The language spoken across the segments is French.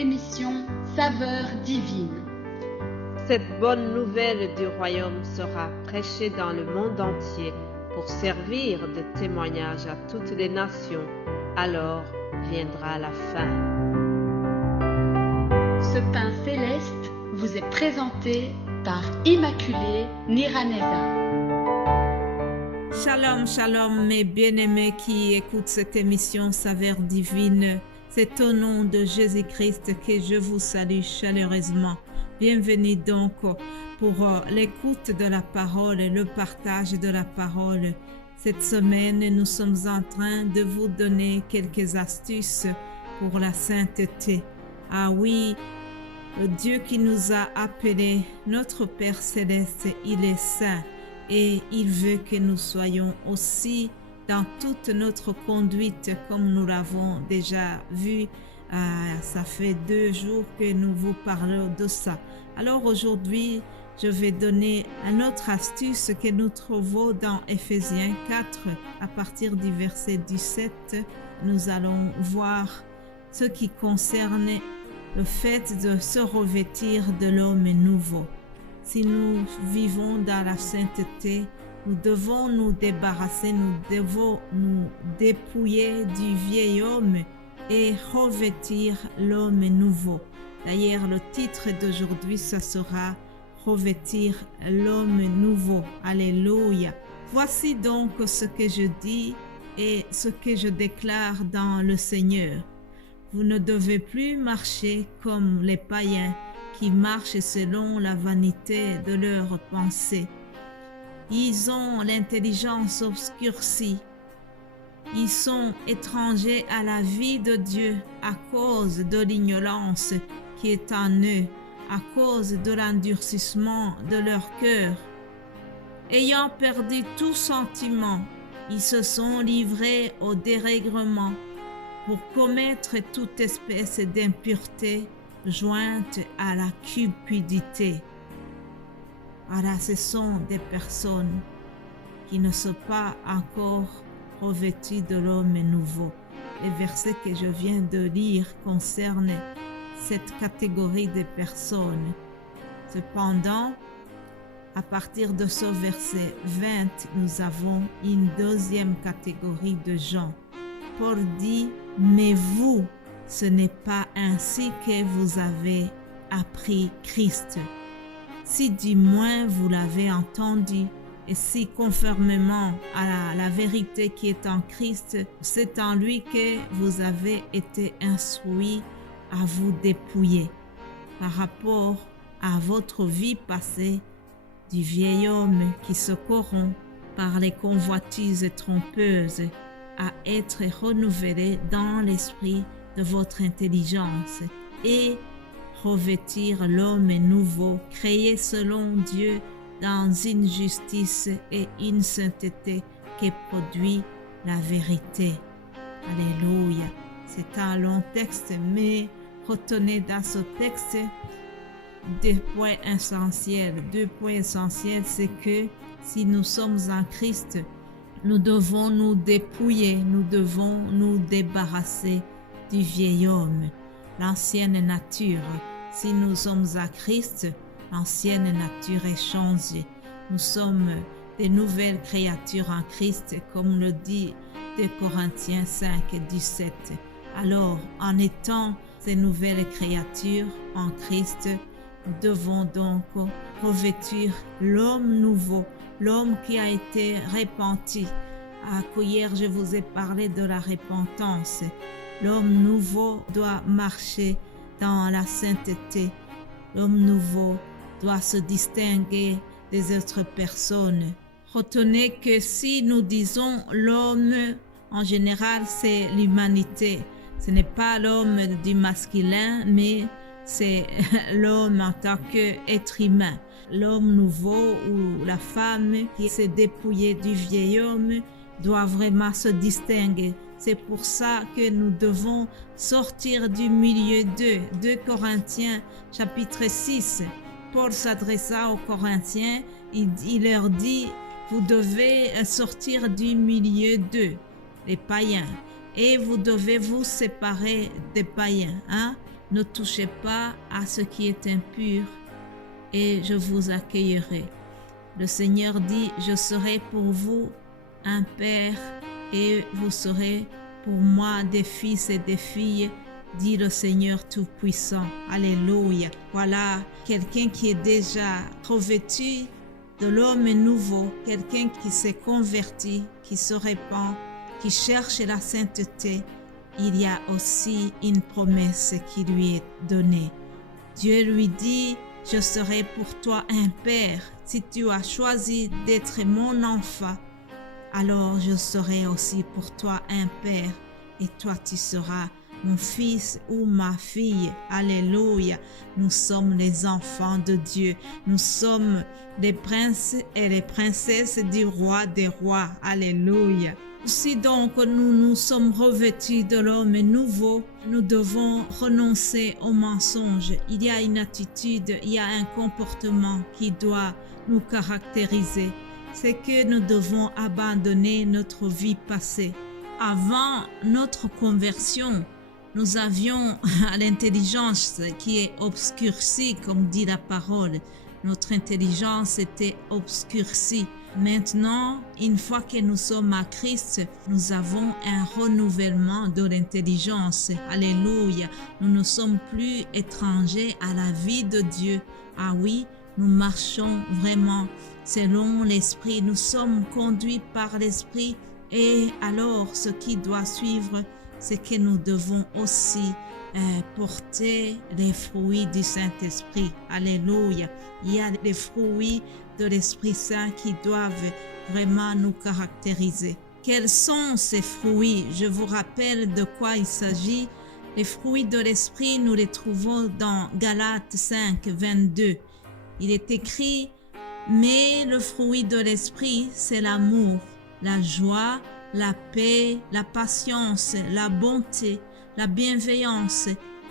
l'émission Saveurs divines. Cette bonne nouvelle du royaume sera prêchée dans le monde entier pour servir de témoignage à toutes les nations. Alors viendra la fin. Ce pain céleste vous est présenté par Immaculée Niraneza. Shalom, shalom mes bien-aimés qui écoutent cette émission Saveurs divines. C'est au nom de Jésus-Christ que je vous salue chaleureusement. Bienvenue donc pour l'écoute de la parole et le partage de la parole. Cette semaine, nous sommes en train de vous donner quelques astuces pour la sainteté. Ah oui, le Dieu qui nous a appelés, notre Père Céleste, il est saint et il veut que nous soyons aussi dans toute notre conduite comme nous l'avons déjà vu. Ça fait 2 jours que nous vous parlons de ça. Alors aujourd'hui, je vais donner une autre astuce que nous trouvons dans Éphésiens 4 à partir du verset 17. Nous allons voir ce qui concerne le fait de se revêtir de l'homme nouveau. Si nous vivons dans la sainteté, nous devons nous débarrasser, nous devons nous dépouiller du vieil homme et revêtir l'homme nouveau. D'ailleurs, le titre d'aujourd'hui, ça sera « Revêtir l'homme nouveau ». Alléluia. Voici donc ce que je dis et ce que je déclare dans le Seigneur. Vous ne devez plus marcher comme les païens qui marchent selon la vanité de leurs pensées. Ils ont l'intelligence obscurcie. Ils sont étrangers à la vie de Dieu à cause de l'ignorance qui est en eux, à cause de l'endurcissement de leur cœur. Ayant perdu tout sentiment, ils se sont livrés au dérèglement pour commettre toute espèce d'impureté jointe à la cupidité. Voilà, ce sont des personnes qui ne sont pas encore revêtues de l'homme nouveau. Les versets que je viens de lire concernent cette catégorie de personnes. Cependant, à partir de ce verset 20, nous avons une deuxième catégorie de gens. Paul dit, mais vous, ce n'est pas ainsi que vous avez appris Christ. Si du moins vous l'avez entendu, et si conformément à la vérité qui est en Christ, c'est en lui que vous avez été instruits à vous dépouiller par rapport à votre vie passée du vieil homme qui se corrompt par les convoitises trompeuses à être renouvelé dans l'esprit de votre intelligence et revêtir l'homme nouveau, créé selon Dieu dans une justice et une sainteté qui produit la vérité. Alléluia. C'est un long texte, mais retenez dans ce texte 2 points essentiels. 2 points essentiels, c'est que si nous sommes en Christ, nous devons nous dépouiller, nous devons nous débarrasser du vieil homme, l'ancienne nature. Si nous sommes à Christ, l'ancienne nature est changée. Nous sommes des nouvelles créatures en Christ, comme le dit 2 Corinthiens 5, 17. Alors, en étant ces nouvelles créatures en Christ, nous devons donc revêtir l'homme nouveau, l'homme qui a été repenti. Hier, je vous ai parlé de la repentance. L'homme nouveau doit marcher dans la sainteté. L'homme nouveau doit se distinguer des autres personnes. Retenez que si nous disons l'homme, en général, c'est l'humanité. Ce n'est pas l'homme du masculin, mais c'est l'homme en tant qu'être humain. L'homme nouveau ou la femme qui s'est dépouillée du vieil homme doit vraiment se distinguer. C'est pour ça que nous devons sortir du milieu d'eux. 2 Corinthiens chapitre 6. Paul s'adressa aux Corinthiens, il leur dit, vous devez sortir du milieu d'eux, les païens, et vous devez vous séparer des païens. Ne touchez pas à ce qui est impur et je vous accueillerai. Le Seigneur dit, je serai pour vous un père et vous serez pour moi des fils et des filles, dit le Seigneur Tout-Puissant. Alléluia. Voilà quelqu'un qui est déjà revêtu de l'homme nouveau, quelqu'un qui s'est converti, qui se répand, qui cherche la sainteté. Il y a aussi une promesse qui lui est donnée. Dieu lui dit, je serai pour toi un père. Si tu as choisi d'être mon enfant, alors je serai aussi pour toi un père et toi tu seras mon fils ou ma fille. Alléluia. Nous sommes les enfants de Dieu. Nous sommes les princes et les princesses du roi des rois. Alléluia. Si donc nous sommes revêtus de l'homme nouveau, nous devons renoncer au mensonge. Il y a une attitude, il y a un comportement qui doit nous caractériser. C'est que nous devons abandonner notre vie passée. Avant notre conversion, nous avions l'intelligence qui est obscurcie, comme dit la parole. Notre intelligence était obscurcie. Maintenant, une fois que nous sommes à Christ, nous avons un renouvellement de l'intelligence. Alléluia. Nous ne sommes plus étrangers à la vie de Dieu. Ah oui, nous marchons vraiment selon l'Esprit. Nous sommes conduits par l'Esprit. Et alors, ce qui doit suivre, c'est que nous devons aussi porter les fruits du Saint-Esprit. Alléluia. Il y a les fruits de l'Esprit Saint qui doivent vraiment nous caractériser. Quels sont ces fruits? Je vous rappelle de quoi il s'agit. Les fruits de l'Esprit, nous les trouvons dans Galates 5, 22. Il est écrit, mais le fruit de l'Esprit, c'est l'amour, la joie, la paix, la patience, la bonté, la bienveillance,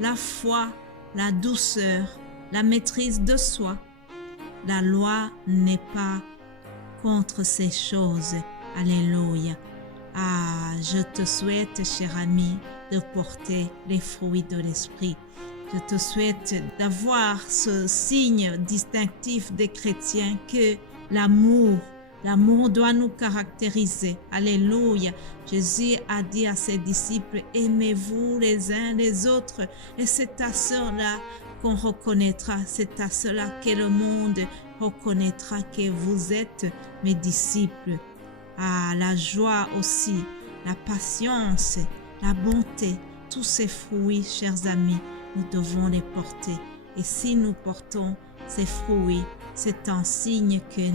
la foi, la douceur, la maîtrise de soi. La loi n'est pas contre ces choses. Alléluia. Ah, je te souhaite, cher ami, de porter les fruits de l'Esprit. Je te souhaite d'avoir ce signe distinctif des chrétiens que l'amour doit nous caractériser. Alléluia. Jésus a dit à ses disciples, aimez-vous les uns les autres. Et c'est à cela qu'on reconnaîtra, c'est à cela que le monde reconnaîtra que vous êtes mes disciples. Ah, la joie aussi, la patience, la bonté, tous ces fruits, chers amis, nous devons les porter. Et si nous portons ces fruits, c'est un signe que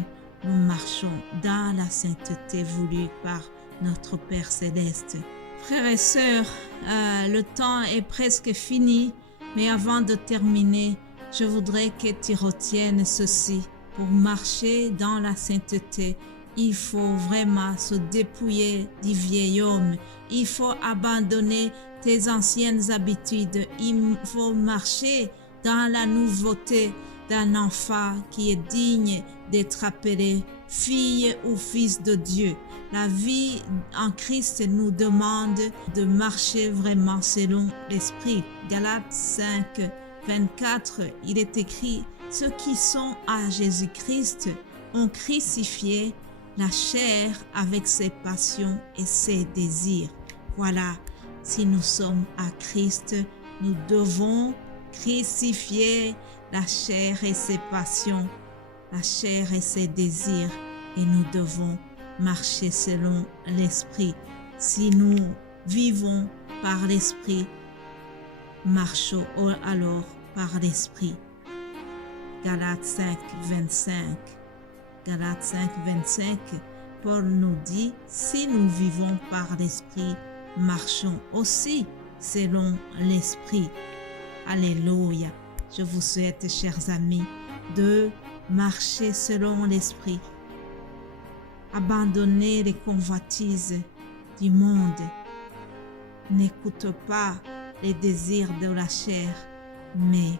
nous marchons dans la sainteté voulue par notre Père Céleste. Frères et sœurs, le temps est presque fini, mais avant de terminer, je voudrais que tu retiennes ceci. Pour marcher dans la sainteté, il faut vraiment se dépouiller du vieil homme. Il faut abandonner tes anciennes habitudes. Il faut marcher dans la nouveauté d'un enfant qui est digne d'être appelé fille ou fils de Dieu. La vie en Christ nous demande de marcher vraiment selon l'Esprit. Galates 5, 24, il est écrit « Ceux qui sont à Jésus-Christ ont crucifié la chair avec ses passions et ses désirs. » Voilà, si nous sommes à Christ, nous devons crucifier la chair et ses passions, la chair et ses désirs, et nous devons marcher selon l'Esprit. Si nous vivons par l'Esprit, marchons alors par l'Esprit. Galates 5, 25. Galates 5, 25, Paul nous dit, si nous vivons par l'Esprit, marchons aussi selon l'Esprit. Alléluia. Je vous souhaite, chers amis, de marcher selon l'Esprit. Abandonnez les convoitises du monde. N'écoute pas les désirs de la chair, mais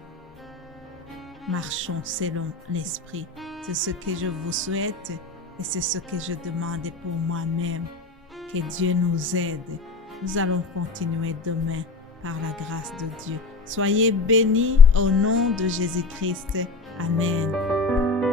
marchons selon l'Esprit. C'est ce que je vous souhaite et c'est ce que je demande pour moi-même. Que Dieu nous aide. Nous allons continuer demain par la grâce de Dieu. Soyez bénis au nom de Jésus-Christ. Amen.